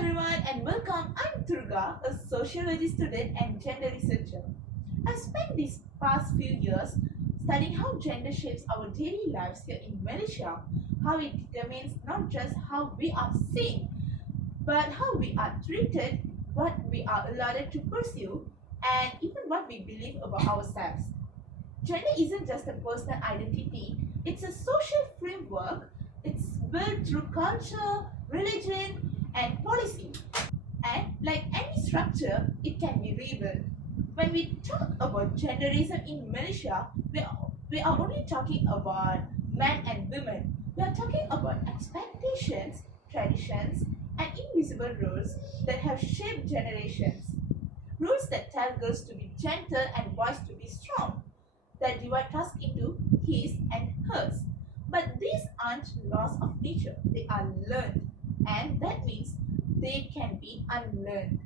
everyone and welcome. I'm Durga, a sociology student and gender researcher. I've spent these past few years studying how gender shapes our daily lives here in Malaysia, how it determines not just how we are seen, but how we are treated, what we are allowed to pursue, and even what we believe about ourselves. Gender isn't just a personal identity, it's a social framework. It's built through culture, religion, and policy. And like any structure, it can be rebuilt. When we talk about genderism in Malaysia, we are only talking about men and women. We are talking about expectations, traditions, and invisible rules that have shaped generations. Rules that tell girls to be gentle and boys to be strong, that divide tasks into his and hers. But these aren't laws of nature, they are learned, and that means they can be unlearned.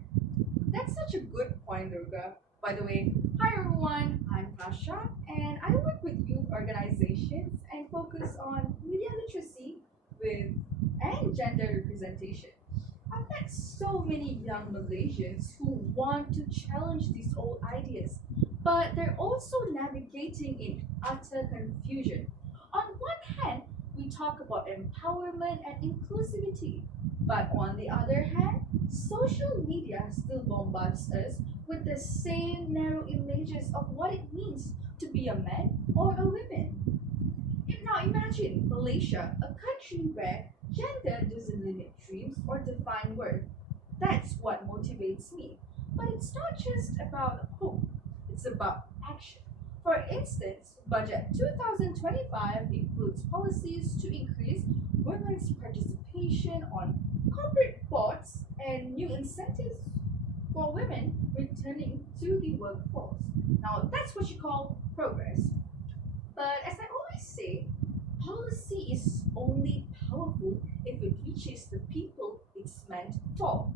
That's such a good point, Durga. By the way, hi everyone, I'm Tasha and I work with youth organizations and focus on media literacy with and gender representation. I've met so many young Malaysians who want to challenge these old ideas, but they're also navigating in utter confusion. On one hand, we talk about empowerment and inclusivity, but on the other hand, social media still bombards us with the same narrow images of what it means to be a man or a woman. Now imagine Malaysia, a country where gender doesn't limit dreams or define worth. That's what motivates me. But it's not just about hope, it's about action. For instance, Budget 2025 includes policies to increase women's participation on corporate boards and new incentives for women returning to the workforce. Now, that's what you call progress. But as I always say, policy is only powerful if it reaches the people it's meant for.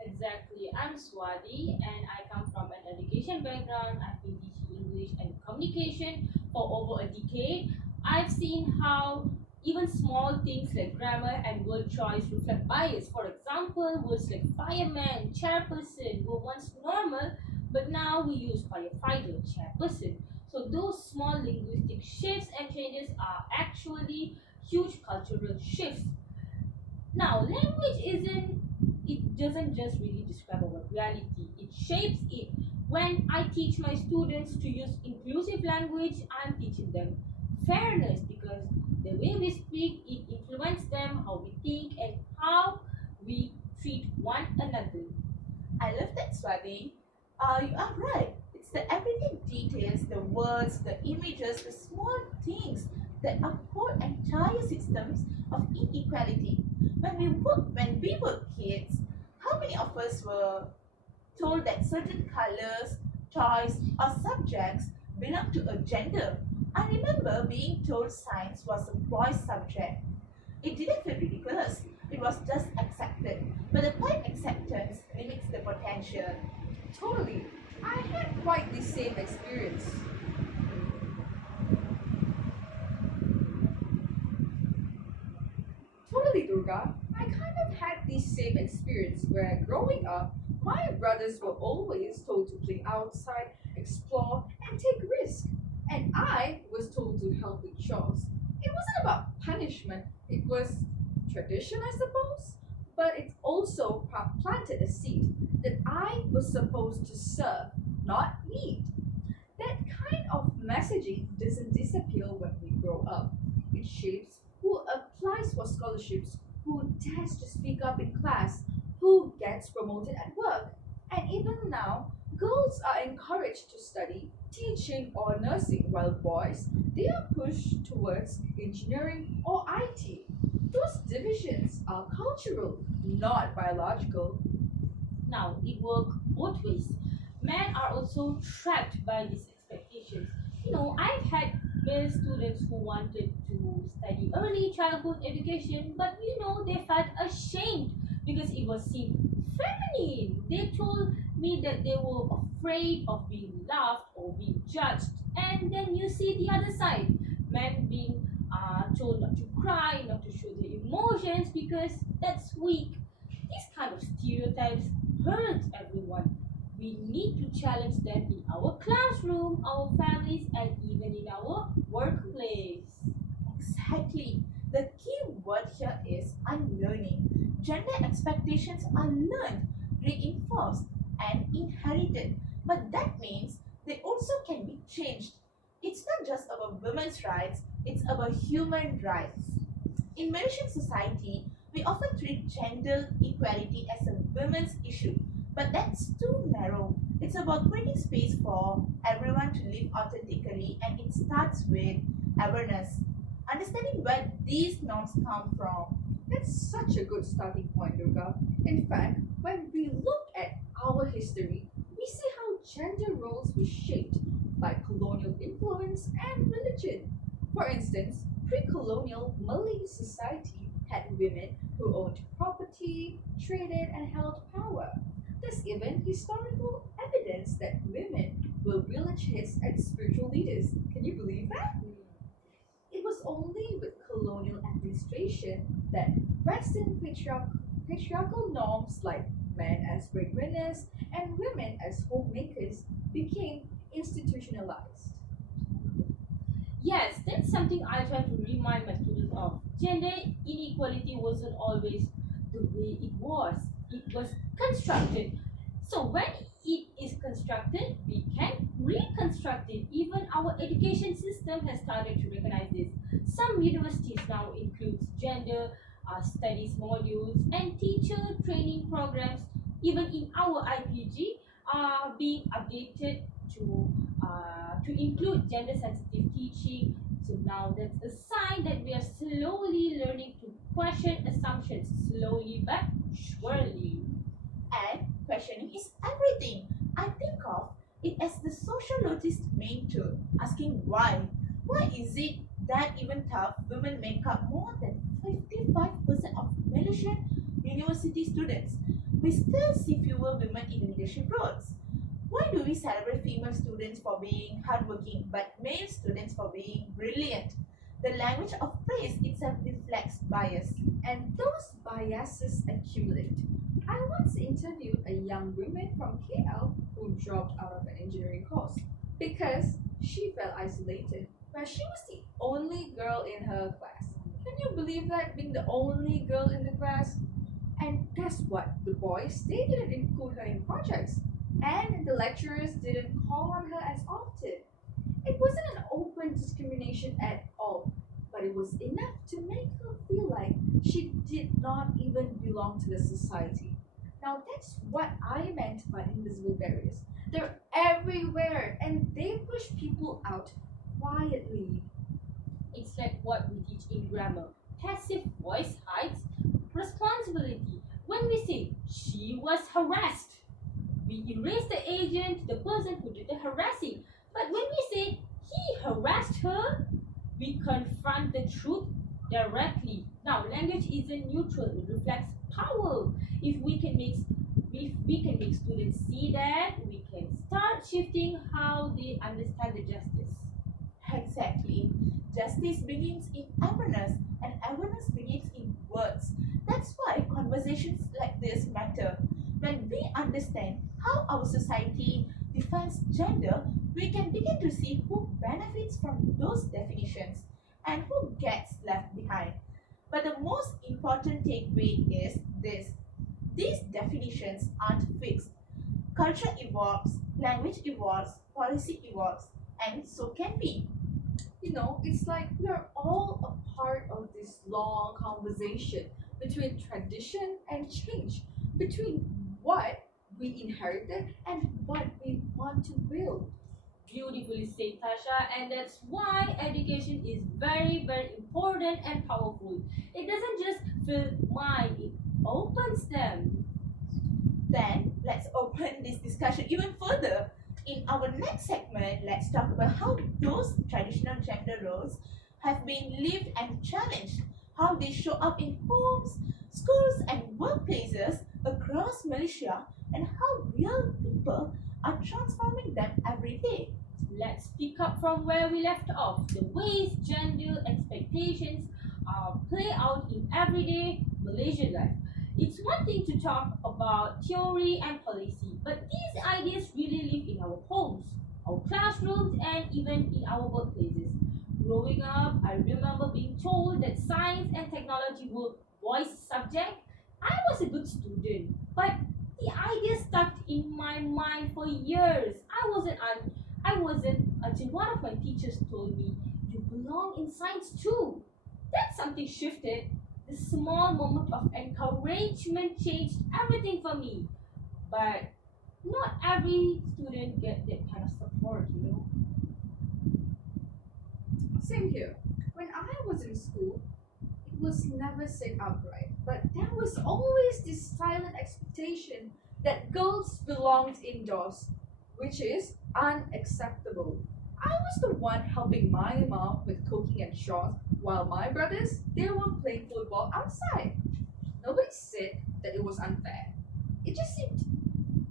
Exactly. I'm Swati and I come from an education background. I've been teaching English and communication for over a decade. I've seen how even small things like grammar and word choice reflect bias. For example, words like fireman, chairperson were once normal, but now we use firefighter, chairperson. So those small linguistic shifts and changes are actually huge cultural shifts. Now, language isn't it doesn't just really describe our reality, it shapes it. When I teach my students to use inclusive language, I'm teaching them fairness because the way we speak it influences them, how we think and how we treat one another. I love that, Swati. You are right. It's the everyday details, the words, the images, the small things that uphold entire systems of inequality. When we were kids, how many of us were told that certain colors, toys, or subjects belong to a gender? I remember being told science was a boys' subject. It didn't feel ridiculous. It was just accepted. But the quiet acceptance limits the potential. Totally. I had quite the same experience. Totally, Durga. I kind of had the same experience where growing up, my brothers were always told to play outside, explore, and take risks. And I was told to help with chores. It wasn't about punishment, it was tradition, I suppose. But it also planted a seed that I was supposed to serve, not lead. That kind of messaging doesn't disappear when we grow up. It shapes who applies for scholarships, who dares to speak up in class, who gets promoted at work. And even now, girls are encouraged to study teaching or nursing, while boys they are pushed towards engineering or IT. Those divisions are cultural, not biological. Now, it works both ways. Men are also trapped by these expectations. I've had male students who wanted to study early childhood education, but they felt ashamed because it was seen feminine. They told me that they were afraid of being laughed or being judged. And then you see the other side, men being told not to cry, not to show their emotions because that's weak. These kind of stereotypes hurt everyone. We need to challenge them in our classroom, our families, and even in our workplace. Exactly. The key word here is unlearning. Gender expectations are learned, reinforced, and inherited. But that means they also can be changed. It's not just about women's rights, it's about human rights. In Malaysian society, we often treat gender equality as a women's issue, but that's too narrow. It's about creating space for everyone to live authentically, and it starts with awareness, understanding where these norms come from. That's such a good starting point, Durga. In fact, when we look at our history, we see how gender roles were shaped by colonial influence and religion. For instance, pre colonial Malay society had women who owned property, traded, and held power. There's even historical evidence that women were village heads and spiritual leaders. Can you believe that? It was only with colonial administration that Western patriarchal norms like men as breadwinners and women as homemakers became institutionalized. Yes, that's something I try to remind my students of. Gender inequality wasn't always the way it was. It was constructed. So when it is constructed, we can reconstruct it. Even our education system has started to recognize this. Some universities now include gender studies modules and teacher training programs. Even in our IPG, are being updated to include gender sensitive teaching. So now that's a sign that we are slowly learning to question assumptions, slowly but surely. And questioning is everything. I think of it as the social notice main tool, asking why. Why is it that even tough women make up more than 55% of Malaysian university students? We still see fewer women in leadership roles. Why do we celebrate female students for being hardworking but male students for being brilliant? The language of praise itself reflects bias. And those biases accumulate. I once interviewed a young woman from KL who dropped out of an engineering course because she felt isolated, but she was the only girl in her class. Can you believe that, being the only girl in the class? And guess what? The boys, they didn't include her in projects, and the lecturers didn't call on her as often. It wasn't an open discrimination at all, but it was enough to make her feel like she did not even belong to the society. Now, that's what I meant by invisible barriers. They're everywhere and they push people out quietly. It's like what we teach in grammar. Passive voice hides responsibility. When we say she was harassed, we erase the agent, the person who did the harassing. But when we say he harassed her, we confront the truth directly. Now, language isn't neutral; it reflects power. If we can make students see that, we can start shifting how they understand the justice. Exactly. Justice begins in awareness, and awareness begins in words. That's why conversations like this matter. When we understand how our society defines gender, we can begin to see who benefits from those definitions and who gets left behind. But the most important takeaway is this: these definitions aren't fixed. Culture evolves, language evolves, policy evolves, and so can we. It's like we're all a part of this long conversation between tradition and change, between what we inherited and what we want to build. Beautifully said, Tasha, and that's why education is very, very important and powerful. It doesn't just fill mind, it opens them. Then let's open this discussion even further. In our next segment, let's talk about how those traditional gender roles have been lived and challenged, how they show up in homes, schools, and workplaces across Malaysia, and how real people are transforming them every day. Let's pick up from where we left off, the ways gender expectations play out in everyday Malaysian life. It's one thing to talk about theory and policy, but these ideas really live in our homes, our classrooms, and even in our workplaces. Growing up, I remember being told that science and technology were boys' subject. I was a good student, but the idea stuck in my mind for years. I wasn't until one of my teachers told me, "You belong in science too." Then something shifted. The small moment of encouragement changed everything for me. But not every student get that kind of support. Same here. When I was in school, it was never said outright, but there was always this silent expectation that girls belonged indoors, which is unacceptable. I was the one helping my mom with cooking and chores, while my brothers, they were playing football outside. Nobody said that it was unfair. It just seemed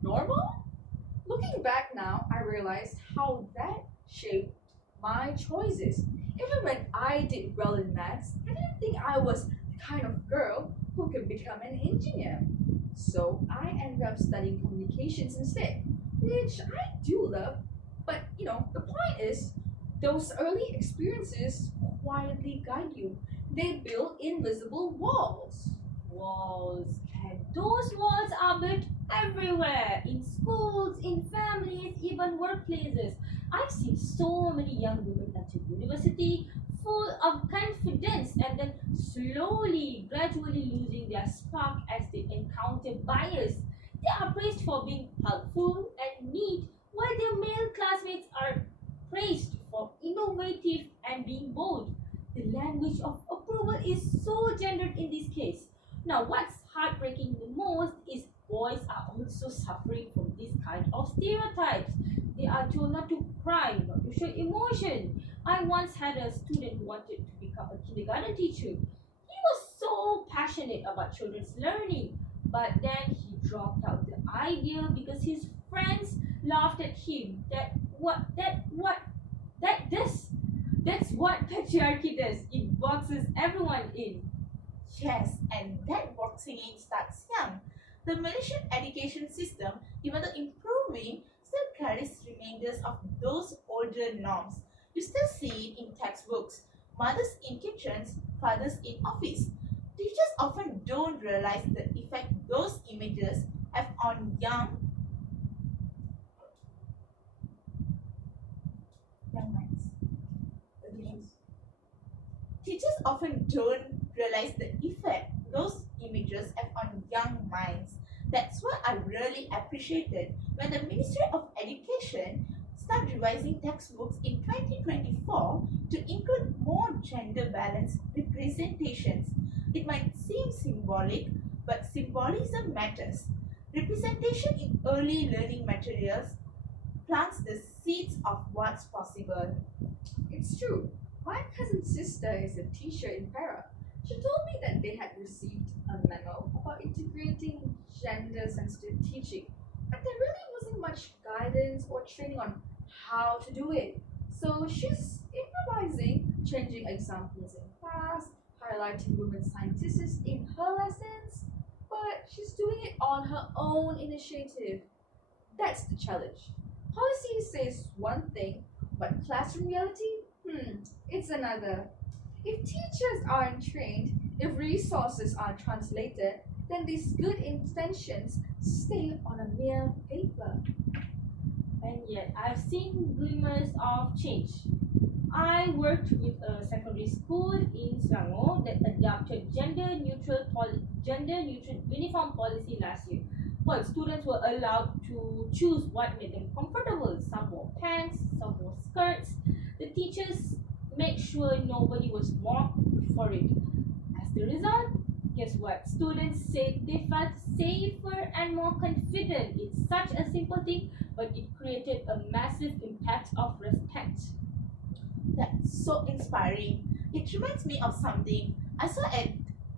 normal. Looking back now, I realized how that shaped my choices. Even when I did well in maths, I didn't think I was the kind of girl who could become an engineer. So I ended up studying communications instead, which I do love. But the point is, those early experiences quietly guide you. They build invisible walls. Walls. And those walls are built everywhere in schools, in families, even workplaces. I've seen so many young women enter university full of confidence and then slowly, gradually losing their spark as they encounter bias. They are praised for being helpful and neat, while their male classmates are praised for innovative and being bold. The language of approval is so gendered in this case. Now, what's heartbreaking the most is boys are also suffering from this kind of stereotypes. They are told not to cry, not to show emotion. I once had a student who wanted to become a kindergarten teacher. He was so passionate about children's learning, but then he dropped out the idea because his friends laughed at him. That's what patriarchy does. It boxes everyone in. Yes, and that boxing in starts young. The Malaysian education system, even though improving, still carries remainders of those older norms. You still see it in textbooks, mothers in kitchens, fathers in office. Teachers often don't realize the effect those images have on young minds. Teachers often don't realize the effect those images have on young minds. That's why I really appreciated when the Ministry of Education started revising textbooks in 2024 to include more gender balanced representations. It might seem symbolic, but symbolism matters. Representation in early learning materials plants the seeds of what's possible. It's true. My cousin's sister is a teacher in Para. She told me that they had received a memo about integrating gender sensitive teaching, but there really wasn't much guidance or training on how to do it. So she's improvising, changing examples in class, highlighting women scientists in her lessons, but she's doing it on her own initiative. That's the challenge. Policy says one thing, but classroom reality, it's another. If teachers aren't trained, if resources aren't translated, then these good intentions stay on a mere paper. And yet, I've seen glimmers of change. I worked with a secondary school in Selangor that adopted gender neutral uniform policy last year. Well, students were allowed to choose what made them comfortable. Some wore pants, some wore skirts. The teachers made sure nobody was mocked for it. As the result, guess what? Students said they felt safer and more confident. It's such a simple thing, but it created a massive impact of respect. That's so inspiring. It reminds me of something I saw at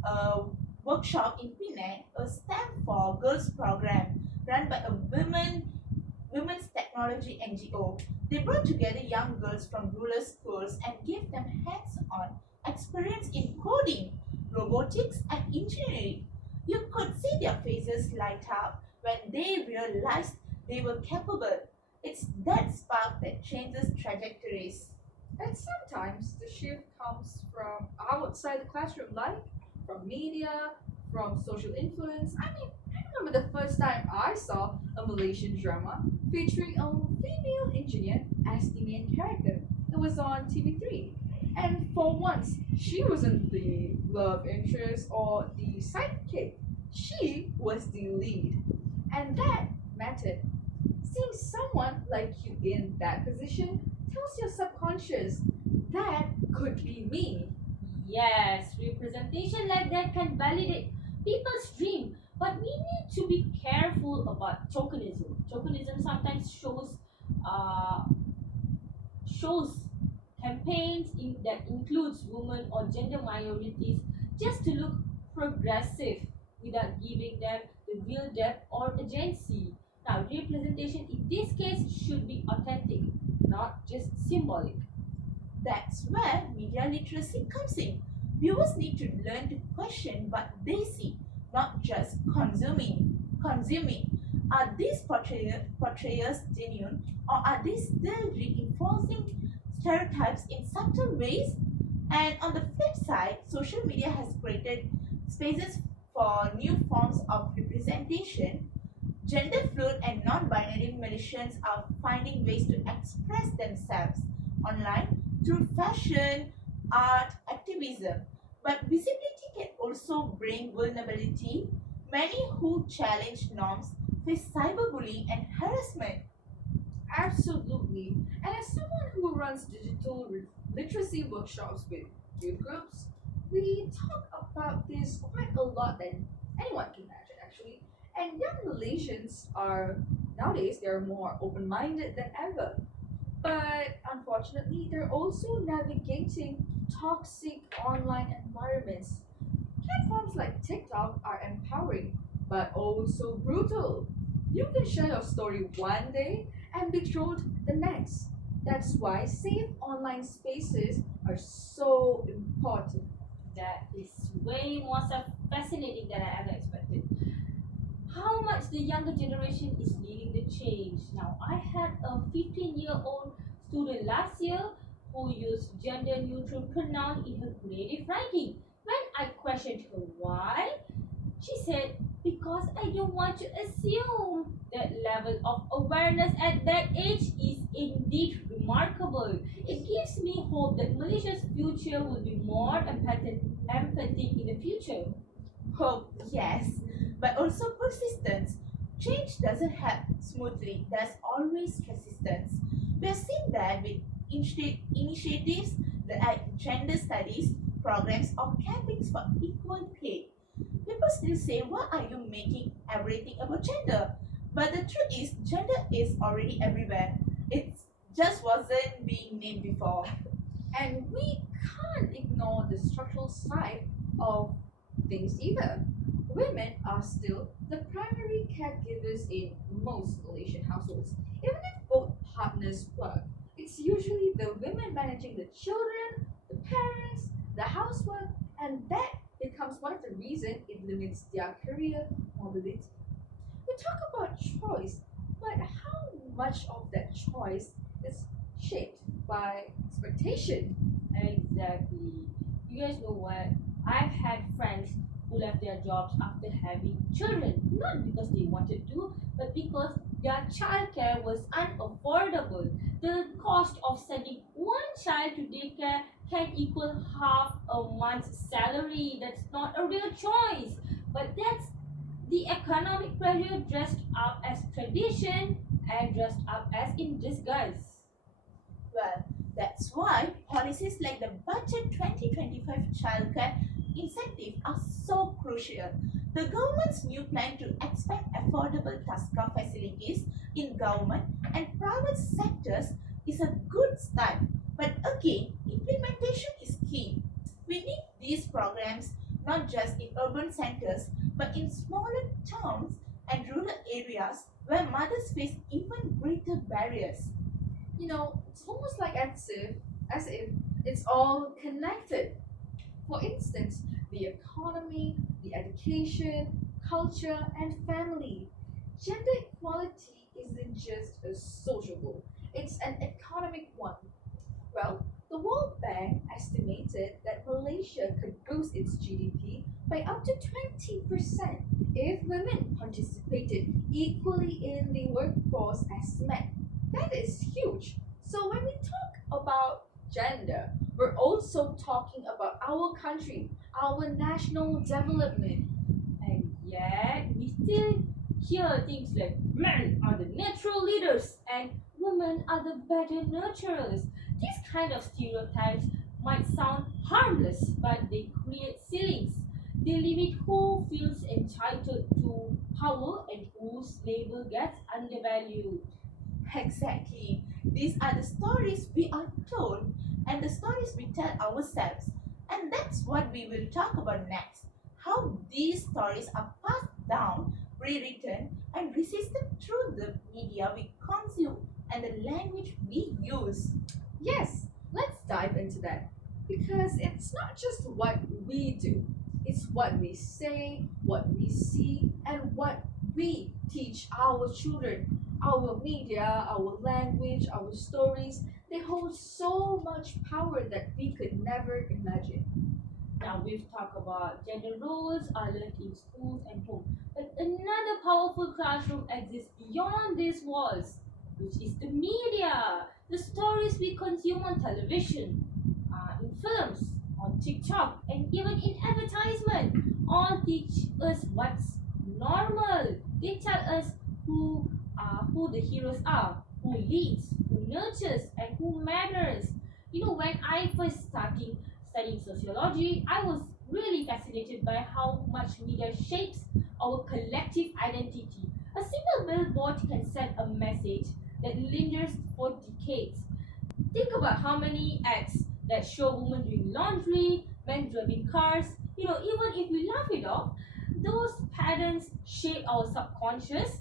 a workshop in Penang, a STEM for Girls program run by a women's technology NGO. They brought together young girls from rural schools and gave them hands-on experience in coding, robotics, and engineering. You could see their faces light up when they realized they were capable. It's that spark that changes trajectories. And sometimes the shift comes from outside the classroom, like from media, from social influence. I mean, I remember the first time I saw a Malaysian drama featuring a female engineer as the main character. It was on TV3. And for once, she wasn't the love interest or the sidekick. She was the lead. And that mattered. Seeing someone like you in that position tells your subconscious that could be me. Yes, representation like that can validate people's dream, but we need to be careful about tokenism. Tokenism sometimes uh, shows campaigns that includes women or gender minorities just to look progressive without giving them the real depth or agency. Now, representation in this case should be authentic, not just symbolic. That's where media literacy comes in. Viewers need to learn to question what they see, not just consuming. Are these portrayals genuine, or are they still reinforcing stereotypes in subtle ways? And on the flip side, social media has created spaces for new forms of representation. Gender fluid and non binary Malaysians are finding ways to express themselves online through fashion, art, activism. But visibility can also bring vulnerability. Many who challenge norms face cyberbullying and harassment. Absolutely. And as someone who runs digital literacy workshops with youth groups, we talk about this quite a lot than anyone can imagine, actually. And young Malaysians are nowadays they're more open-minded than ever. But unfortunately, they're also navigating toxic online environments. Platforms like TikTok are empowering, but also brutal. You can share your story one day and be trolled the next. That's why safe online spaces are so important. That is way more fascinating than I ever expected. How much the younger generation is leading the change. Now, I had a 15-year-old student last year who used gender neutral pronoun in her creative writing. When I questioned her why, she said, because I don't want to assume. That level of awareness at that age is indeed remarkable. It gives me hope that Malaysia's future will be more empathic in the future. Hope, yes, but also persistence. Change doesn't happen smoothly, there's always resistance. We have seen that with initiatives like gender studies, programs, or campaigns for equal pay. People still say, why are you making everything about gender? But the truth is, gender is already everywhere. It just wasn't being named before. And we can't ignore the structural side of things either. Women are still the primary caregivers in most Malaysian households. Even if both partners work, it's usually the women managing the children, the parents, the housework, and that becomes one of the reasons it limits their career mobility. We talk about choice, but how much of that choice is shaped by expectation? Exactly. You guys know what? I've had friends who left their jobs after having children, not because they wanted to, but because their childcare was unaffordable. The cost of sending one child to daycare can equal half a month's salary. That's not a real choice, but that's the economic pressure dressed up as tradition and dressed up as in disguise. Well, that's why policies like the Budget 2025 childcare incentive are so crucial. The government's new plan to expand affordable Taska facilities in government and private sectors is a good start. But again, implementation is key. We need these programs not just in urban centers but in smaller towns and rural areas where mothers face even greater barriers. It's almost like as if it's all connected. For instance, the economy, the education, culture, and family. Gender equality isn't just a social goal, it's an economic one. Well, the World Bank estimated that Malaysia could boost its GDP by up to 20% if women participated equally in the workforce as men. That is huge. So, when we talk about gender, we're also talking about our country, our national development. And yet, we still hear things like men are the natural leaders and women are the better nurturers. These kind of stereotypes might sound harmless, but they create ceilings. They limit who feels entitled to power and whose labor gets undervalued. Exactly. These are the stories we are told and the stories we tell ourselves. And that's what we will talk about next. How these stories are passed down, rewritten, and resisted through the media we consume and the language we use. Yes, let's dive into that. Because it's not just what we do, it's what we say, what we see, and what we teach our children. Our media, our language, our stories, they hold so much power that we could never imagine. Now we've talked about gender roles are learned in schools and home. But another powerful classroom exists beyond these walls, which is the media. The stories we consume on television, in films, on TikTok, and even in advertisement all teach us what's normal. They tell us who the heroes are, who leads, who nurtures, and who matters. When I first started studying sociology, I was really fascinated by how much media shapes our collective identity. A single billboard can send a message that lingers for decades. Think about how many ads that show women doing laundry, men driving cars. Even if we laugh it off, those patterns shape our subconscious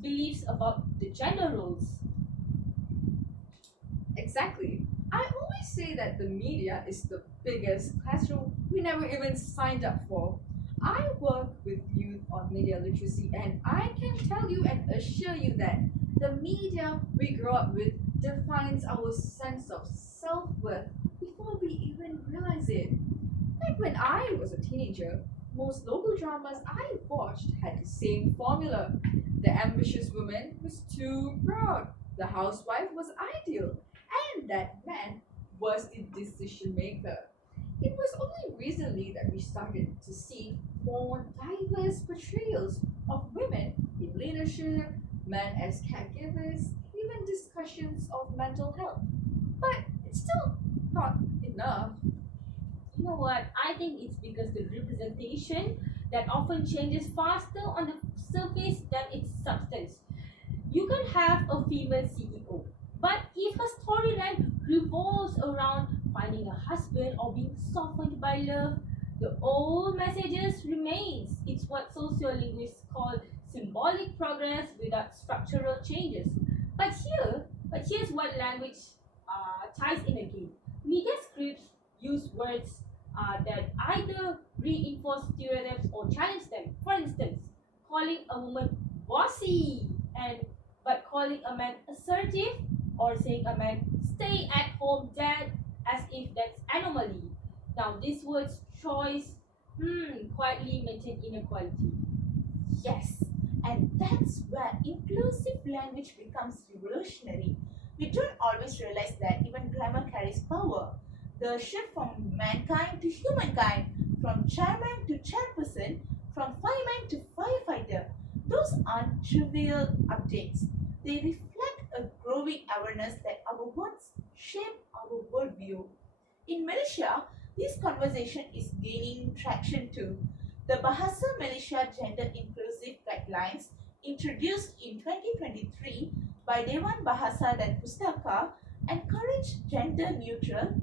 beliefs about the gender roles. Exactly. I always say that the media is the biggest classroom we never even signed up for. I work with youth on media literacy, and I can tell you and assure you that the media we grow up with defines our sense of self worth before we even realize it. Like when I was a teenager, most local dramas I watched had the same formula. The ambitious woman was too proud, the housewife was ideal, and that man was the decision maker. It was only recently that we started to see more diverse portrayals of women in leadership, men as caregivers, even discussions of mental health. But it's still not enough. You know what? I think it's because the representation that often changes faster on the surface than its substance. You can have a female CEO, but if her storyline revolves around finding a husband or being softened by love, the old messages remains. It's what sociolinguists call symbolic progress without structural changes. But here's what language ties in again. Media scripts use words that either reinforce stereotypes or challenge them. For instance, calling a woman bossy and but calling a man assertive, or saying a man stay at home dad as if that's anomaly. Now this word's choice quietly maintain inequality. Yes, and that's where inclusive language becomes revolutionary. We don't always realize that even grammar carries power. The shift from mankind to humankind, from chairman to chairperson, from fireman to firefighter, those aren't trivial updates. They reflect a growing awareness that our words shape our worldview. In Malaysia, this conversation is gaining traction too. The Bahasa Malaysia Gender Inclusive Guidelines, introduced in 2023 by Dewan Bahasa dan Pustaka, encourage gender neutral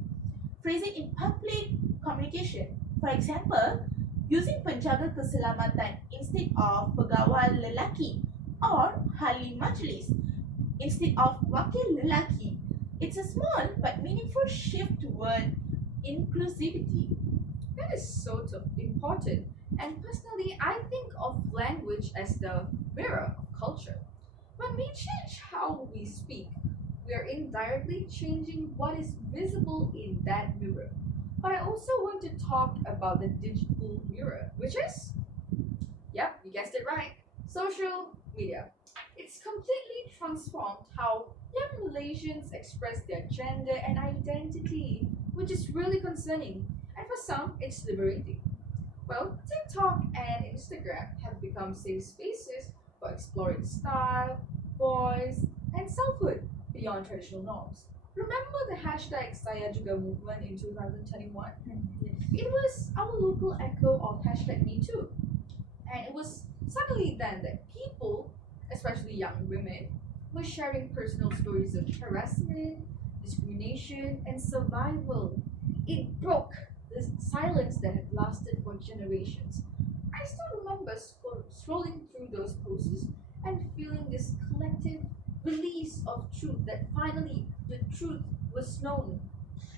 phrasing in public communication. For example, using penjaga keselamatan instead of pegawai lelaki or hali majlis instead of wakil lelaki. It's a small but meaningful shift toward inclusivity. That is important. And personally, I think of language as the mirror of culture. When we change how we speak, we are indirectly changing what is visible in that mirror. But I also want to talk about the digital mirror, which is, yep, you guessed it right, social media. It's completely transformed how young Malaysians express their gender and identity, which is really concerning. And for some, it's liberating. Well, TikTok and Instagram have become safe spaces for exploring style, voice, and selfhood beyond traditional norms. Remember the hashtag Saya Juga movement in 2021? It was our local echo of hashtag Me Too. And it was suddenly then that people, especially young women, were sharing personal stories of harassment, discrimination, and survival. It broke the silence that had lasted for generations. I still remember scrolling through those posts and feeling this collective release of truth that finally the truth was known.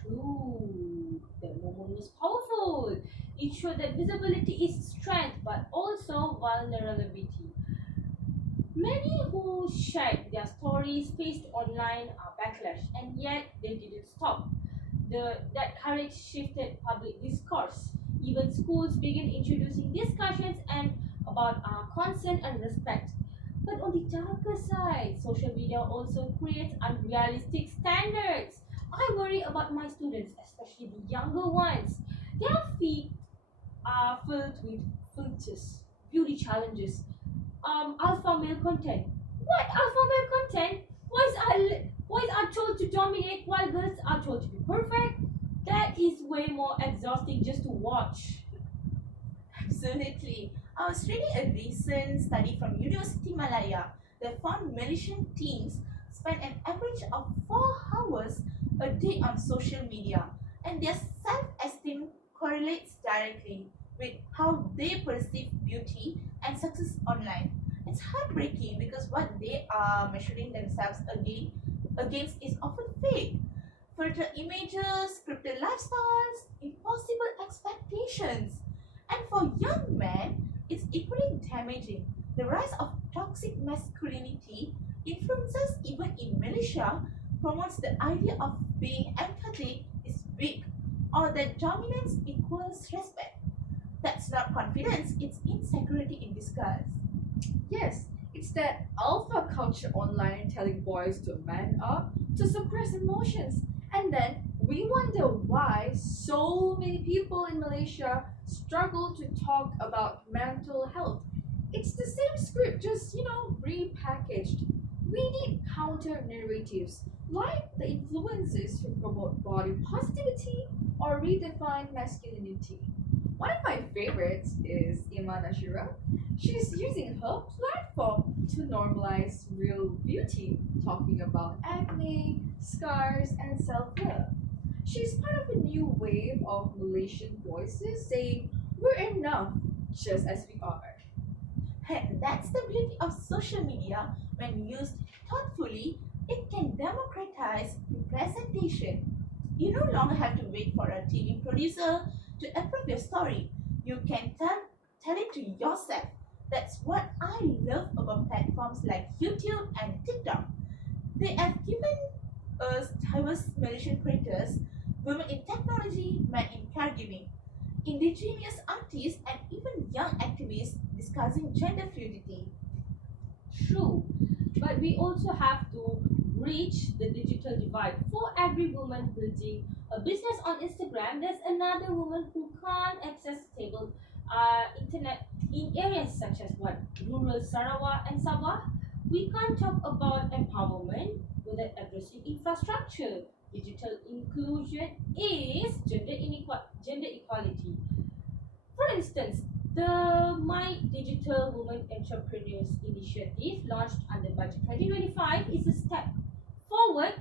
True, that moment was powerful. It showed that visibility is strength but also vulnerability. Many who shared their stories faced online backlash, and yet they didn't stop. That courage shifted public discourse. Even schools began introducing discussions and about consent and respect. But on the darker side, social media also creates unrealistic standards. I worry about my students, especially the younger ones. Their feed are filled with filters, beauty challenges, alpha male content. What alpha male content? Boys are told to dominate while girls are told to be perfect? That is way more exhausting just to watch. Absolutely. I was reading a recent study from University Malaya that found Malaysian teens spend an average of 4 hours a day on social media, and their self-esteem correlates directly with how they perceive beauty and success online. It's heartbreaking because what they are measuring themselves against is often fake. Filtered images, scripted lifestyles, impossible expectations. And for young men, it's equally damaging. The rise of toxic masculinity influences even in Malaysia promotes the idea of being empathic is weak or that dominance equals respect. That's not confidence, it's insecurity in disguise. Yes, it's that alpha culture online telling boys to man up, to suppress emotions. And then we wonder why so many people in Malaysia struggle to talk about mental health. It's the same script, just, repackaged. We need counter narratives, like the influencers who promote body positivity or redefine masculinity. One of my favorites is Iman Ashura. She's using her platform to normalize real beauty, talking about acne, scars, and self love. She's part of a new wave of Malaysian voices saying, we're enough just as we are. And that's the beauty of social media. When used thoughtfully, it can democratize representation. You no longer have to wait for a TV producer to approve your story. You can tell it to yourself. That's what I love about platforms like YouTube and TikTok. They have given us diverse Malaysian creators, women in technology, men in caregiving, indigenous artists, and even young activists discussing gender fluidity. True, but we also have to bridge the digital divide. For every woman building a business on Instagram, there's another woman who can't access stable internet in areas such as what rural Sarawak and Sabah. We can't talk about empowerment without addressing infrastructure. Digital inclusion is gender equality. For instance, the My Digital Women Entrepreneurs Initiative, launched under Budget 2025, is a step forward.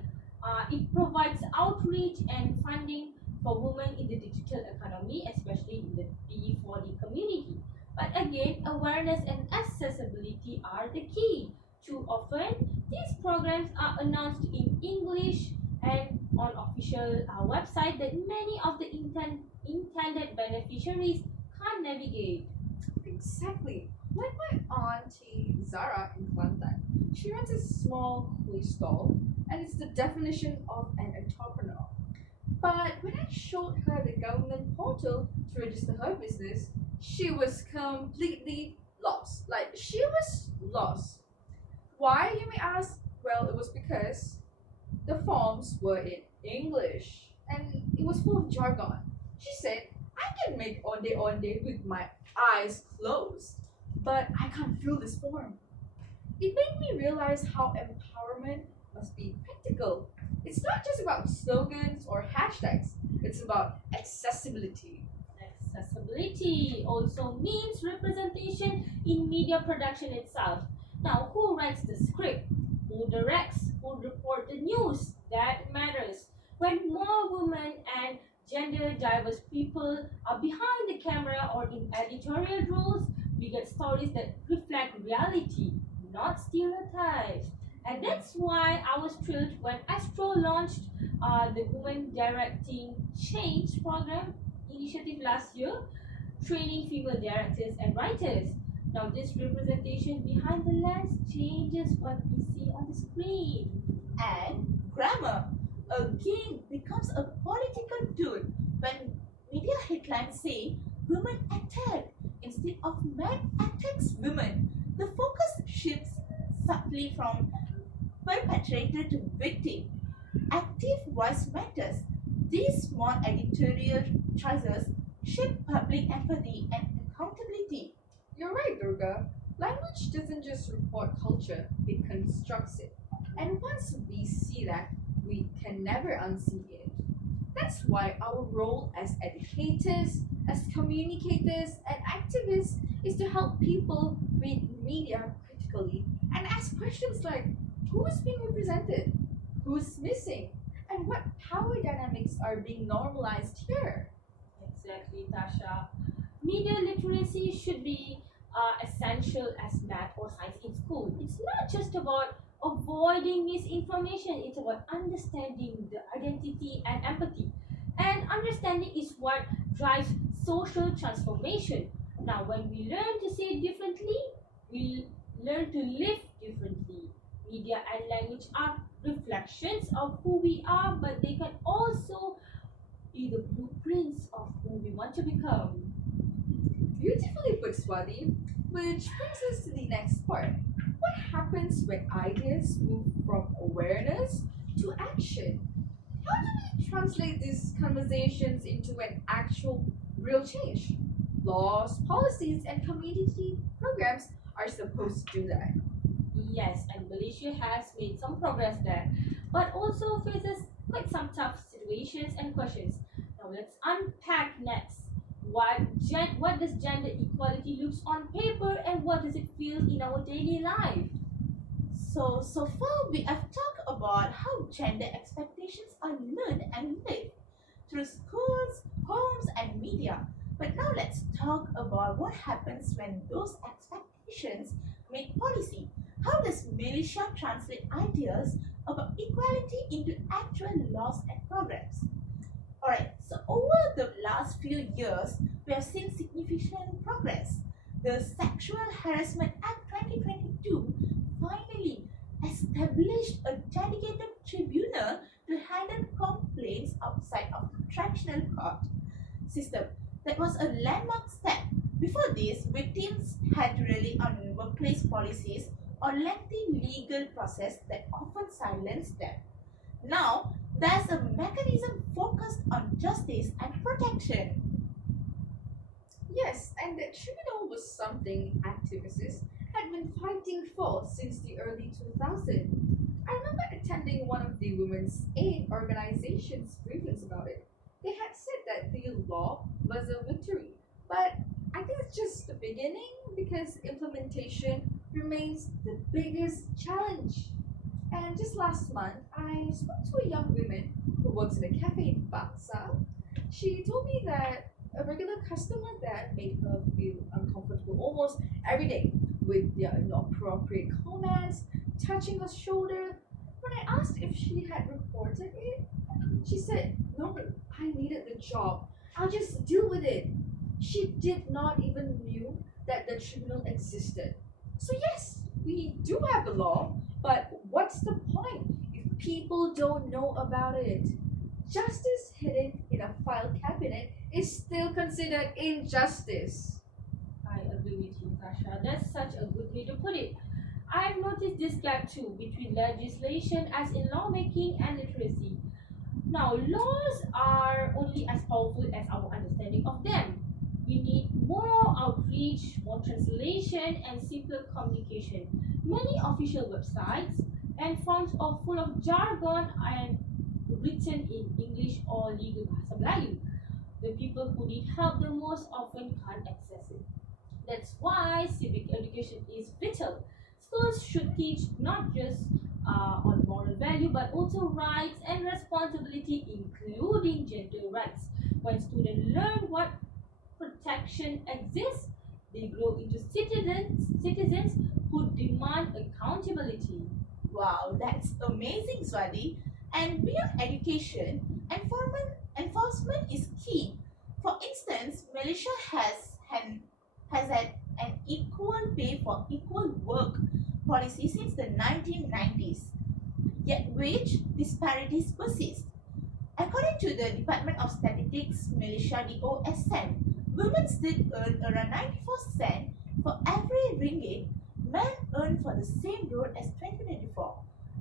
It provides outreach and funding for women in the digital economy, especially in the B40 community. But again, awareness and accessibility are the key. Too often, these programs are announced in English and on official website that many of the intended beneficiaries can't navigate. Exactly. Like my auntie Zara in Kelantan. She runs a small kue stall and it's the definition of an entrepreneur. But when I showed her the government portal to register her business, she was completely lost. Like, she was lost. Why, you may ask? Well, it was because the forms were in English and it was full of jargon. She said, I can make onde with my eyes closed, but I can't fill this form. It made me realize how empowerment must be practical. It's not just about slogans or hashtags, it's about accessibility. Accessibility also means representation in media production itself. Now, who writes the script? Who directs? Who report the news? That matters. When more women and gender diverse people are behind the camera or in editorial roles, we get stories that reflect reality, not stereotypes. And that's why I was thrilled when Astro launched the Women Directing Change program initiative last year, training female directors and writers. Now, this representation behind the lens changes what we see on the screen. And grammar again becomes a political tool when media headlines say women attacked instead of men attacks women. The focus shifts subtly from perpetrator to victim. Active voice matters. These small editorial choices shape public empathy and accountability. You're right, Durga. Language doesn't just report culture, it constructs it. And once we see that, we can never unsee it. That's why our role as educators, as communicators, and activists is to help people read media critically and ask questions like, who's being represented? Who's missing? And what power dynamics are being normalized here? Exactly, Tasha. Media literacy should be essential as math or science in school. It's not just about avoiding misinformation, it's about understanding the identity and empathy. And understanding is what drives social transformation. Now, when we learn to say differently, we learn to live differently. Media and language are reflections of who we are, but they can also be the blueprints of who we want to become. Beautifully put, Swati. Which brings us to the next part. What happens when ideas move from awareness to action? How do we translate these conversations into an actual real change? Laws, policies, and community programs are supposed to do that. Yes, and Malaysia has made some progress there, but also faces quite some tough situations and questions. Now let's unpack next. What does gender equality looks on paper and what does it feel in our daily life? So far we have talked about how gender expectations are learned and lived through schools, homes, and media. But now let's talk about what happens when those expectations make policy. How does militia translate ideas about equality into actual laws and programs? Alright, so over the last few years, we have seen significant progress. The Sexual Harassment Act 2022 finally established a dedicated tribunal to handle complaints outside of the traditional court system. That was a landmark step. Before this, victims had to rely on workplace policies or lengthy legal process that often silenced them. Now, there's a mechanism focused on justice and protection. Yes, and the tribunal was something activists had been fighting for since the early 2000s. I remember attending one of the women's aid organization's briefings about it. They had said that the law was a victory, but I think it's just the beginning because implementation remains the biggest challenge. And just last month, I spoke to a young woman who works in a cafe in Baksa. She told me that a regular customer there made her feel uncomfortable almost every day with their inappropriate comments, touching her shoulder. When I asked if she had reported it, She said, no, I needed the job. I'll just deal with it. She did not even knew that the tribunal existed. So yes, we do have the law, but what's the point if people don't know about it? Justice hidden in a file cabinet is still considered injustice. I agree with you, Kasha. That's such a good way to put it. I've noticed this gap too between legislation, as in lawmaking, and literacy. Now, laws are only as powerful as our understanding of them. We need more outreach, more translation, and simpler communication. Many official websites and forms are full of jargon and written in English or legal bahasa Melayu. The people who need help the most often can't access it. That's why civic education is vital. Schools should teach not just on moral value but also rights and responsibility, including gender rights. When students learn what protection exists, they grow into citizens who demand accountability. Wow, that's amazing, Swati. And beyond education, enforcement is key. For instance, Malaysia has had an equal pay for equal work policy since the 1990s, yet wage disparities persist. According to the Department of Statistics Malaysia DOSN, women still earn around 94 cents for every ringgit men earn for the same role as 2024.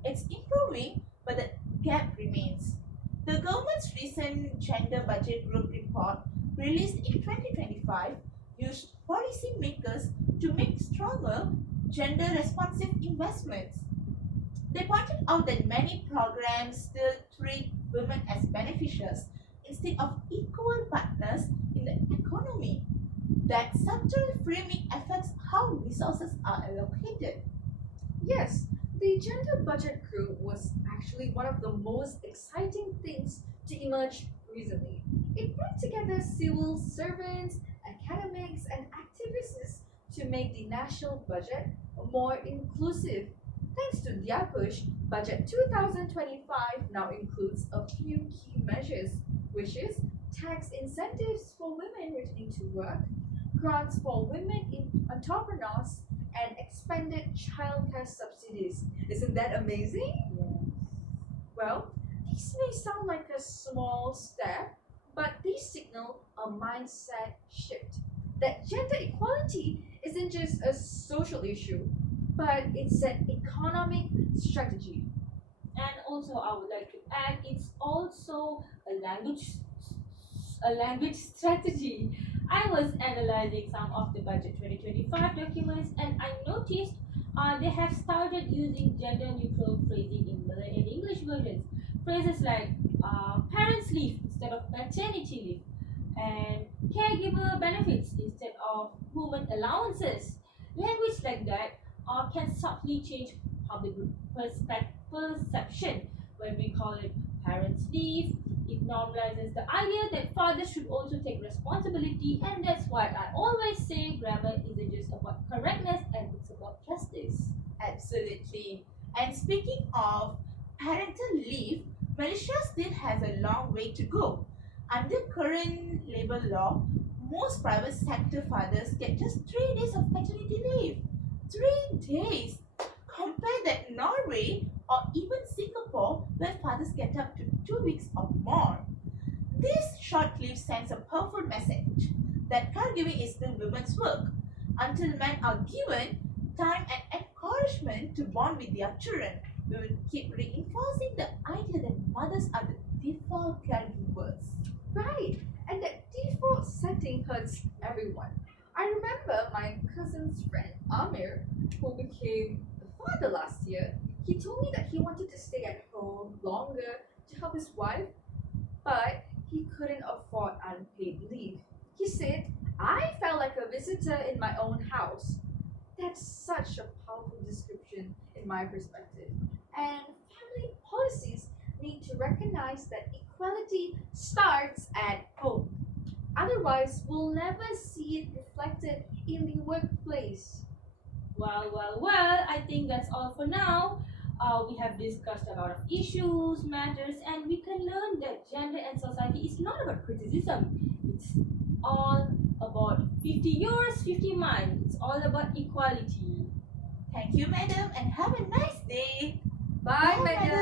It's improving, but the gap remains. The government's recent Gender Budget Group report, released in 2025, used policymakers to make stronger gender responsive investments. They pointed out that many programs still treat women as beneficiaries instead of equal partners in the economy. That subtle framing affects how resources are allocated. Yes, the gender budget group was actually one of the most exciting things to emerge recently. It brought together civil servants, academics, and activists to make the national budget more inclusive. Thanks to their push, Budget 2025 now includes a few key measures, which is tax incentives for women returning to work, grants for women in entrepreneurs, and expanded childcare subsidies. Isn't that amazing? Yes. Well, these may sound like a small step, but they signal a mindset shift. That gender equality isn't just a social issue, but it's an economic strategy. And also, I would like to add, it's also a language strategy. I was analyzing some of the budget 2025 documents, and I noticed they have started using gender neutral phrasing in Malay and English versions. Phrases like parents leave instead of maternity leave, and caregiver benefits instead of women allowances. Language like that can subtly change public perception. When we call it parents leave, it normalizes the idea that fathers should also take responsibility, and that's why I always say grammar isn't just about correctness and it's about justice. Absolutely. And speaking of parental leave, Malaysia still has a long way to go. Under current labor law, most private sector fathers get just 3 days of paternity leave. 3 days! Compare that Norway or even Singapore, where fathers get up to 2 weeks or more. This short leave sends a powerful message that caregiving is still women's work. Until men are given time and encouragement to bond with their children, we will keep reinforcing the idea that mothers are the default caregivers. Right, and that default setting hurts everyone. I remember my cousin's friend Amir, who became a father last year. He told me that he wanted to stay at home longer to help his wife, but he couldn't afford unpaid leave. He said, I felt like a visitor in my own house. That's such a powerful description in my perspective. And family policies need to recognize that equality starts at home. Otherwise, we'll never see it reflected in the workplace. Well, I think that's all for now. We have discussed a lot of issues, matters, and we can learn that gender and society is not about criticism. It's all about 50 yours, 50 mine. It's all about equality. Thank you, madam, and have a nice day. Bye, Bye, madam.